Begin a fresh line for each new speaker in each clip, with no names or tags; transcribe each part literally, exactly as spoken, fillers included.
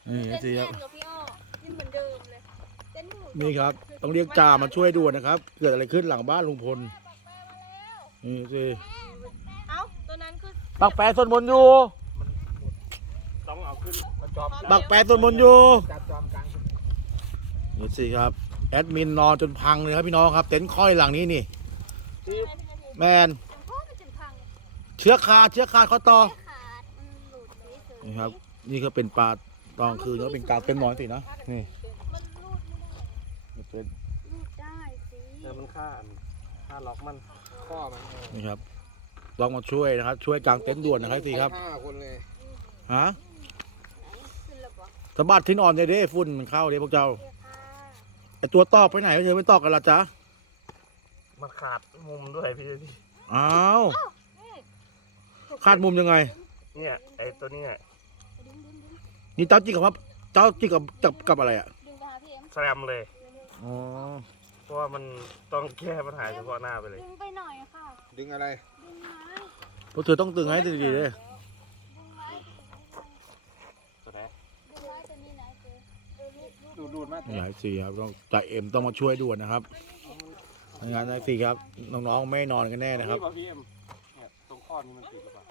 นี่สิครับ
กับพี่อ้อนี่เหมือนเดิมเลยเต้นหมู
นี่ครับต้องเรียกจ่ามาช่วยด่วนนะครับ เกิดอะไรขึ้นหลังบ้านลุงพลนี่สิ
เอ้าตัวนั้นคือ
ปักแปรส่วนบนอยู่
ต้องเอาขึ้นมาจอบ
ปักแปรส่วนบนอยู่
จับจอมกลาง
นี่สิครับแอดมินนอนจนพังเลยครับพี่น้องครับเต็นท์ค่อยหลังนี้นี่แมน
พ่อมันจะพัง
เชื้อคาเชื้อคาข้อต่อ
ขาดมันหลุดเฉย
นี่ครับนี่ก็เป็นปลาตองคืนก็เป็นกลางเต็นท์นอนสินะนี่
มันรูดไม่ได้
เป็น
รูดได้สิ
เออมันฆ่าฆ่าล็อกมันข้อมัน
นี่ครับต้องมาช่วยนะครับ ช่วยกลางเต็นท์ด่วนนะครับสิครับ
ห้าคนเลย
ฮะ
ไหนขึ้นแล้วบอก
สะบัดที่นอนเลยเด้ฝุ่นมันเข้าเด้พวกเจ้า
เรียกค่ะ
ไอตัวตอกไปไหนเธอไม่ตอกกันละจ๊ะ
มันขาดมุมด้วยพี่พี่
อ้าวคาดมุมยังไง
เนี่ยไอ้ตัวเนี้ย
ดึงดึงดึง
นี่เจ้าจิกกับว่าเจ้าจิกกับกับกับอะไรอ่ะ
ดึงไปหาพี่เอ็ม
แซมเลย
อ๋อ
เพราะว่ามันต้องแก้ปัญหาเฉพาะหน้าไปเลย
ดึงไปหน่อยค่ะ
ดึงอะไร
ดึงไม้
พวกเธอต้องตึงให้ดีๆเลย
ดึงไม้
ตัวไหน
ดึงไม้ตัวนี้ไหนเจอเออรูดรูด
ดูดมา
หลายสี่ครับต้องจ่าเอ็มต้องมาช่วยด่วนนะครับงานนายสี่ครับน้องๆไม่นอนกันแน่นะครับ
พี่เอ็มเนี่ยตรงข้อนี้มันติดหรือเปล่า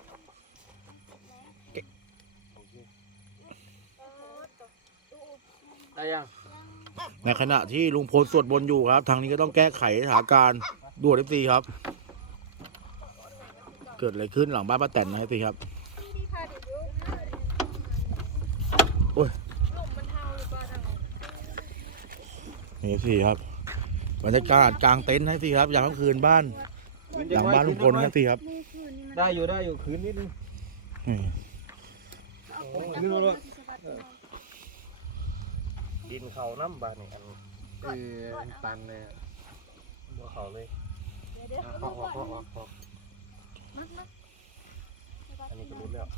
ได้ยัง
ในขณะที่ลุงพลสวดบนต์อยู่ครับ ทางนี้ก็ต้องแก้ไขสถานการณ์ด่วนเอฟซีครับ เกิดอะไรขึ้นหลังบ้านป้าแตนนะเอฟซีครับ
พี่ค่ะเดี๋ยวดู
โอ้ย
ลมมันเทาหรือเปล่าทางนั้น
นี่เอฟซีครับบรรยากาศกลางเต็นท์นะเอฟซีครับยามค่ำคืนบ้านหลังบ้านลุงพลนะเอฟซีครับ
นี่คืนนี้มัน
ได้อยู่ได้อยู่คืนนิดนึง
นี่
เนื้อรถดินเขาน้ำบานนี่อันเออตันเลยบัวเขาเลย
เดี๋ยวเดี๋ยว
ออกออกออกออกออก
มัดมัด
อันนี้ก็รู้แล้ว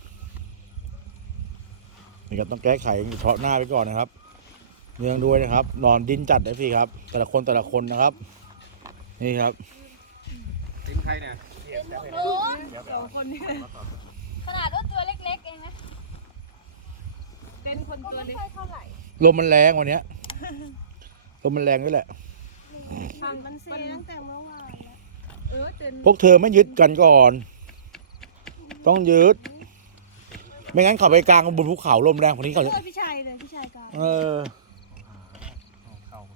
นี่ครับต้องแก้ไขเฉพาะหน้าไปก่อนนะครับเนื่องด้วยนะครับ นอนดิ้นจัดเอฟซีครับ แต่ละคนแต่ละคนนะครับ นี่ครับ
ทีมใครเนี่ย
โอ้สองคนนี่ขนาดว่าตัวเล็กๆเองนะเป็นคนตัวเล็กเท่าไหร่
ลมมันแรงวันเนี้ยลมมันแรงด้วยแหละ
ทำมันเสียตั้งแต่เมื่อวานเออเจน
พวกเธอไม่ยึดกันก่อน ต้องยึด ไม่งั้นเขาไปกลางบนภูเขาลมแรงกว่านี้เขาจะ
เออพี่ชายเลยพี่ชายก่อน
เออ
เข้าเลย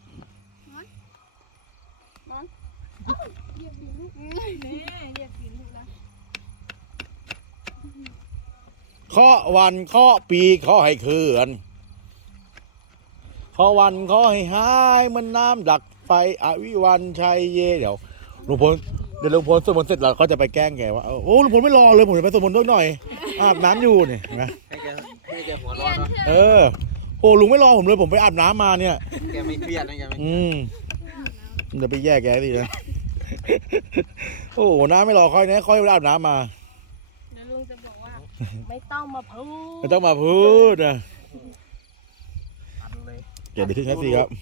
เหยียบปีลูกนี่เหยียบปีลูกแล้ว
ข้อวันข้อปีข้อให้คืนข้อวันข้อให้หายเหมันน้ำดักไฟอวิวันชัยเยเดี๋ยวลุงพลเดี๋ยวลุงพลสวดมนต์เสร็จเราก็จะไปแกล้งแกว่าโอ้ลุงพลไม่รอเลยผมจะไปสวดมนต์ด้วยหน่อยอาบน้ำอยู่เนี่ยเห็นไหม
ให้แกให้แกหัวร้อนเนาะ
เออโอ้ลุงไม่รอผมเลยผมไปอาบน้ำมาเนี่ย
แกไม่เครียดนะแกไม่
อืมเดี๋ยวไปแยกแกสินะ โอ้โหน้ำไม่รอค่อยนะค่อยไปอาบน้ำมา
เดี๋ยวลุงจะบอกว่าไม่ต้องมาพูด
ไม่ต้องมาพูดนะ
ตันเลย
เดี๋ยวดีขึ้นครับสิครับ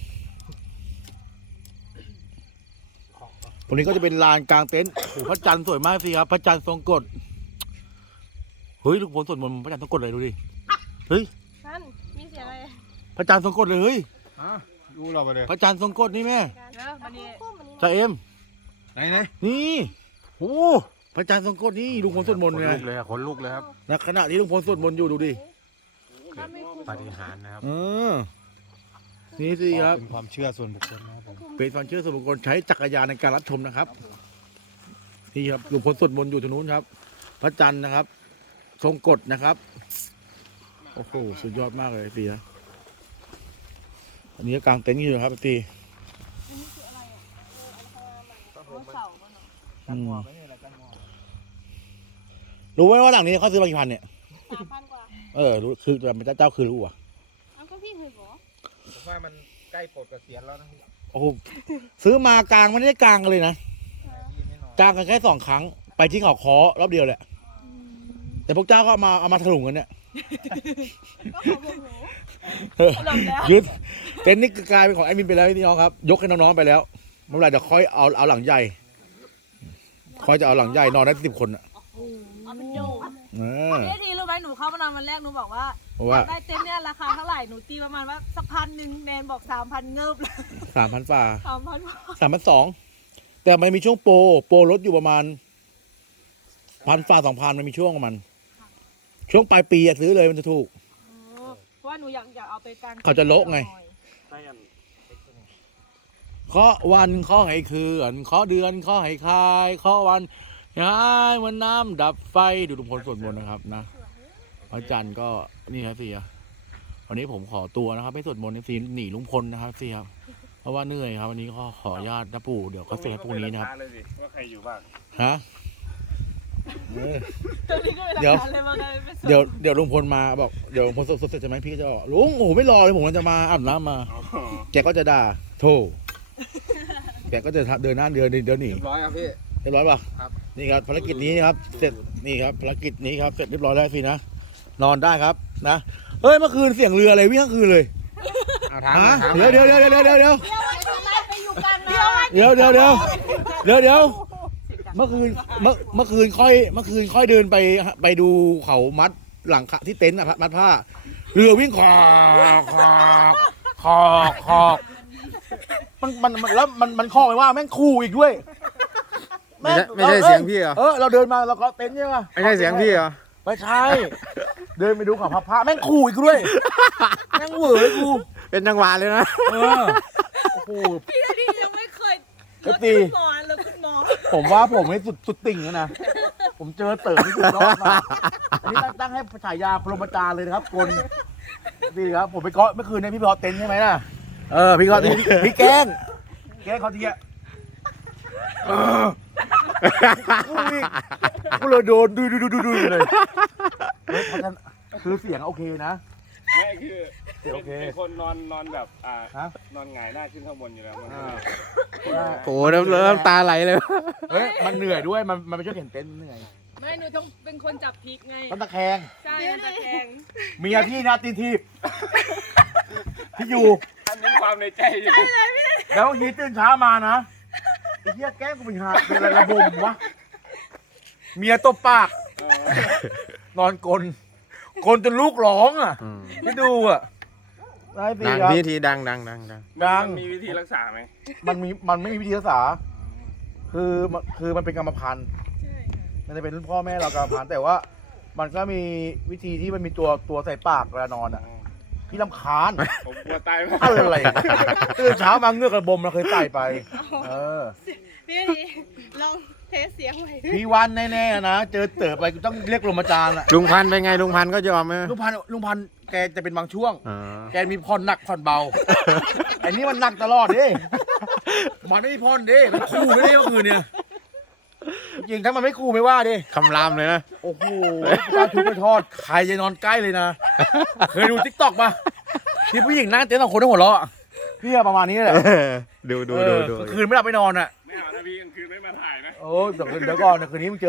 วันนี้ก็จะเป็นลานกลางเต็นท์โอ้โหพระจันทร์สวยมากสิครับพระจันทร์ทรงกฎเฮ้ยลูกพลสวดมนต์พระจันทร์ทรงกฎเลยดูดิเฮ้ย
ท่านมีเสียงอะไร
พระจันทร์ทรงกฎเลยเฮ้ย
ฮะดูเราไปเลย
พระจันทร์ทรงกฎนี่แม่
เดี๋ยววันนี้
จ่าเอ็ม
ไหนไหน
นี่โอ้พระจันทร์ทรงกฎนี่ลุงพลสวดมนต์
ขน
ไง
ลุกเลยขนลุกเลยครับ
ในขณะที่ลุงพลสวดมนต์อยู่ดูดิ
ปาฏิหาริย์นะครับ
เออนี่สิครับ
เป็นความเชื่อส่วนบุคคลนะครับผม
เป็นความเชื่อส่วนบุคคลใช้จักรยานในการรับชมนะครับนี่ครับลุงพลสวดมนต์อยู่ตรงนู้นครับ พระจันทร์นะครับ ทรงกฎนะครับโอ้โหสุดยอดมากเลยปีนะอันนี้ก็กลางเต็นท์อยู่ครับปี
อันนี้คืออะไรอ่ะเอออันข้างล่างมันโอ้เสามันเหรอ
อืมรู้ไหมว่าหลังนี้เขาซื้อมากี่พันเนี่ย
สามพันกว่า
เออรู้คือแต่เป็นเจ้าคือรู้อ่ะ
เอาก็พี่เคยบอก
ผมว่ามันใกล้ปลดเกษียณแล้วนะ
โอ้โหซื้อมากลางไม่ได้กลางกันเลยนะ
พี่ไม่นอน
กลางกันแค่สองครั้งไปที่เขาคอรอบเดียวแหละแต่พวกเจ้าก็เอามาเอามาถลุงกันเนี่ย
ก็ขอบอกหนู ลงแล้ว
ยึดเต็นท์นี่กลายเป็นของแอดมินไปแล้วพี่น้องครับ ยกให้น้องๆไปแล้วเมื่อไหร่เดี๋ยวค่อยเอาเอาหลังใหญ่ค่อยจะเอาหลังใหญ่นอนได้สิบคนอ่ะ
เอาเป็นโย
เออ
พี่ทีรู้ไหมหนูเข้ามานอนวันแรกหนูบอกว่า
เพราะว่า
ได้เต็นท์เนี่ยราคาเท่าไหร่หนูตีประมาณว่าสักพันหนึ่งแนนบอกสามพันเงิบเลย
สามพันฝ่า
สามพัน
สามพันสองแต่มันมีช่วงโปรโปรลดอยู่ประมาณพันฝ่าสองพันมันมีช่วงของมัน ช่วงปลายปีอะซื้อเลยมันจะถูก
เพราะว่าหนูอยากอยากเอาไปกาง
เขาจะโละไง
ได้อัน
เคาะวันเคาะให้คืนเคาะเดือนเคาะให้คายเคาะวันย้ายวันน้ำดับไฟดูลุงพลสวดมนต์นะครับนะพระจันทร์ก็นี่ครับเสียวันนี้ผมขอตัวนะครับไม่สวดมนต์ซีหนีลุงพลนะครับเสียเพราะว่าเหนื่อยครับวันนี้ก็ขออนุญาตนะปู่เดี๋ยวก็เสร็จพรุ่งนี้นะครับ
เลยสิว่าใครอยู่บ้าง
ฮะเออ
ตัวนี้ก็เป็น
เดี๋ยว
อาการเลยว่าไงเป็นศพ
เดี๋ยวเดี๋ยวลุงพลมาบอกเดี๋ยวลุงพลสดเสร็จใช่ไหมพี่ก็จะบอกลุงโอ้โหไม่รอเลยผมกำลังจะมาอาบน้ำมา แกก็จะด่าโธ่แกก็จะเดินหน้าเดินเดินหนี
เรียบร้อยครับพี่
เรียบร้อยป่ะ
ครับ
นี่ครับภารกิจนี้ครับเสร็จนี่ครับภารกิจนี้ครับเสร็จเรียบร้อยแล้วสินะนอนได้ครับนะเฮ้ยเมื่อคืนเสียงเรืออะไรวิ่งทั้งคืนเลย
เอาถาม
ฮะ
ถาม
เดี๋ยวเดี๋ยวเดี๋ยวเดี๋ยวเดี๋ยวเดี๋ยว
เดี๋ยวทำไมไปอยู่กันนะ
เดี๋ยวเดี๋ยวเดี๋ยวเดี๋ยวเดี๋ยวเมื่อคืนเมื่อเมื่อคืนค่อยเมื่อคืนค่อยเดินไปไปดูเขามัดหลังคาที่เต็นท์อะมัดผ้าเรือวิ่งคอกคอกคอกคอกมันมันมันแล้วมันมันคอกไปว่าแม่งคู่อีกด้วย
ไม่ใช่ไม่ใช่เสียงพี่เหรอ
เออเราเดินมาเราก็เต็นท์ใช่ไหม
ไม่ใช่เสียงพี่เหรอ
ไม่ใช่ เดินไปดูเขาพับผ้าแม่งคู่อีกด้วยแม่งเหวอเลยกู
เป็นจังหวะเลยนะ
เออโอ้โห
พี่ทียังไม่เคย
เอฟซี
นอนเลยคุณหมอ
ผมว่าผมไม่สุดสุดติ่งแล้วนะ ผมเจอเต๋อที่สุดยอดมากอันนี้ตั้งตั้งให้ฉายาปรมาจารย์เลยนะครับกลดีครับ ผมไปเกาะเมื่อคืนเนี่ยพี่ไปเกาะเต็นท์ใช่ไหมล่ะ เออ พี่เกาะพี่พี่แกล้งแกล้งเขาทีอะเออกูอีกกูเลยโดนดูดูดูดูดูเลยเฮ้ยเพราะฉะนั้นคือเสียงโอเคนะ
ไม่คือ
เสียงโอเค
เป็นคนนอนนอนแบบอ่า
ฮะ
นอนหงายหน้าขึ้นข้างบนอยู่แล้วมัน
อ่า
โอ้โหเริ่มเริ่มตาไหลเลย
เฮ้ย มันเหนื่อยด้วย มันมันไม่ช่วยเข็นเต็นท์เหนื่อย
ไม่หนูต้องเป็นคนจับพริกไง
มันตะแคง
ใช่มันตะแคง
เมียพี่นะตีนทีบที่อยู่
อันนี้ความในใจอยู่
แล้วบางทีตื่นเช้ามานะไอ้เหี้ยแกล้งกูเป็นหาเป็นอะไรระบมวะ เมียตบปาก
เออน
อนกลนกลนจนลูกร้องอ่ะที่ดูอ่ะได้สิ
ดัง
ครับ
พี่ทีดังดังดังดัง
ดัง
มันมีวิธีรักษาไหม
มันมีมันไม่มีวิธีรักษา คือมันคือมันเป็นกรรมพันธุ์
ใช่
มันจะเป็นรุ่นพ่อแม่เรากรรมพันธุ์แต่ว่า มันก็มีวิธีที่มันมีตัวตัวใส่ปากเวลานอนอ่ะ พี่ลำคาญ
ผมกลัวตายมาก
อะไรตื่นเช้ามาเงือกระบมเราเคยใส่ไป เออ
พี่ทีลองเทสเสียงใหม่
พี่วันแน่ๆนะ เจอเต๋อไปกูต้องเรียกลงมาจารย์ละ
ลุงพันธุ์เป็นไงลุงพันธุ์ก็ยอมไหม
ลุงพันธุ์ลุงพันธุ์แกจะเป็นบางช่วง
อ๋อ
แกมีผ่อนหนักผ่อนเบา ไอ้นี่มันหนักตลอดดิมันไม่มีผ่อนดิมันคู่ไม่ได้เมื่อคืนเนี่ยจริงถ้ามันไม่คู่ไม่ว่าดิ
คำรามเลยนะ
โอ้โหกาชุบไปทอดใครจะนอนใกล้เลยนะ เคยดูทิกตอกป่ะที่ผู้หญิงนั่งเต้นสองคนทั้งหัวเราะพี่อะประมาณนี้แหละ
ดูดูดูดู
เออคืนไม่หลับไม่นอนอ่ะ
ไม่เอานะพี่กลางคืนไม่มาถ่ายนะ
โอ้เดี๋ยวเดี๋ยวก่อนเดี๋ยวคืนนี้มึงเจอ